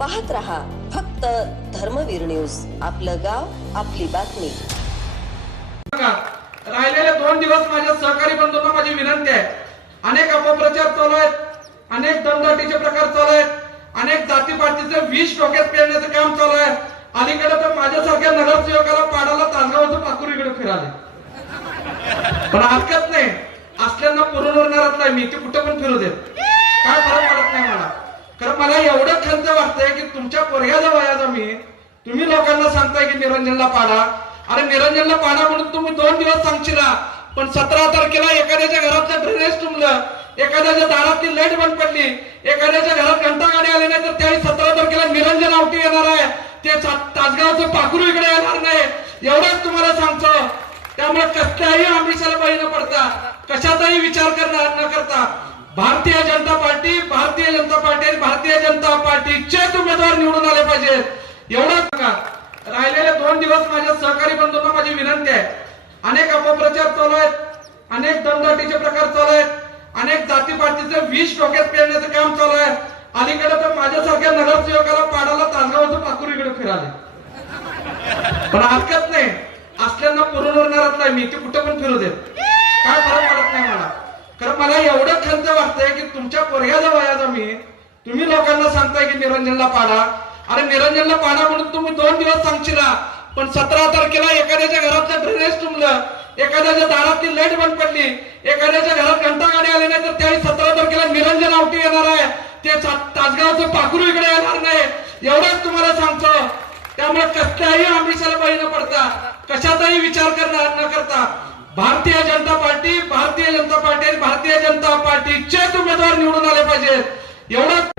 पाहत रहा फक्त धर्मवीर न्यूज. आपलं गाव आपली बातमी. राहिलेले 2 दिवस माझ्या सहकारी बंधूंना माझी विनंती आहे. अनेक अपप्रचार चालू आहेत, अनेक दमदाटीचे प्रकार चालू आहेत, अनेक जातीपातीचे विष डोक्यात पेरण्याचं काम चालू आहे. अलीकडे तर माझ्यासारख्या नगरसेवकाला पाडाला तासगावचं पाखरू इकडे फिराले. पण हरकत नाही, असल्यांना पुरवणारच नाही, मी ते कुठे पण फिरू देत, काय फरक पडत नाही मला. कारण मला एवढं खंत वाटतंय की तुमच्या पोरग्याचा वयाचा तुम्ही लोकांना सांगताय की निरंजनला पाडा. अरे निरंजनला पाडा म्हणून तुम्ही 2 दिवस सांगशीला, पण 17 तारखेला एखाद्याच्या घरातलं ड्रेनेज तुंबलं, एखाद्याच्या दारातली लाईट बंद पडली, एखाद्याच्या घरात घंटा गाडी आली नाही, तर त्यावेळी 17 तारखेला निरंजन आवटी येणार आहे, ते तासगावचं पाखरू इकडे येणार नाही. एवढंच तुम्हाला सांगतो. त्यामुळे कसल्याही आमिषाला बळी न पडता, कशाचाही विचार न करता भारतीय जनता पार्टी आणि भारतीय जनता पार्टीचेच उमेदवार निवडून आले पाहिजेत. एवढंच का. राहिलेले 2 दिवस माझ्या सहकारी बंधूंना माझी विनंती आहे. अनेक अपप्रचार चालू आहेत, अनेक दमदाटीचे प्रकार चालू आहेत, अनेक जातीपातीचे विष डोक्यात पेरण्याचं काम चालू आहे. अलीकडे तर माझ्यासारख्या नगरसेवकाला पाडाला तासगावचं पाखरू इकडे फिराले. पण हरकत नाही, असल्यांना पुरवणारच नाही, मी ते कुठे पण फिरू देत, काय फरक पडत नाही मला. कारण मला एवढं खंत वाटतंय की तुमच्या पोरग्याचा वयाचा तुम्ही लोकांना सांगताय की निरंजनला पाडा. अरे निरंजनला पाडा म्हणून तुम्ही 2 दिवस सांगशीला, पण 17 तारखेला एखाद्याच्या घरातलं ड्रेनेज तुंबलं, एखाद्याच्या दारातली लाईट बंद पडली, एखाद्याच्या घरात घंटा गाडी आली नाही, तर त्यावेळी 17 तारखेला निरंजन आवटी येणार आहे, ते तासगावचं पाखरू इकडे येणार नाही. एवढंच तुम्हाला सांगतो. त्यामुळे कसल्याही आमिषाला बळी न पडता, कशाचाही विचार न करता भारतीय जनता पार्टी आणि भारतीय जनता पार्टीचेच उमेदवार निवडून आले पाहिजेत. एवढंच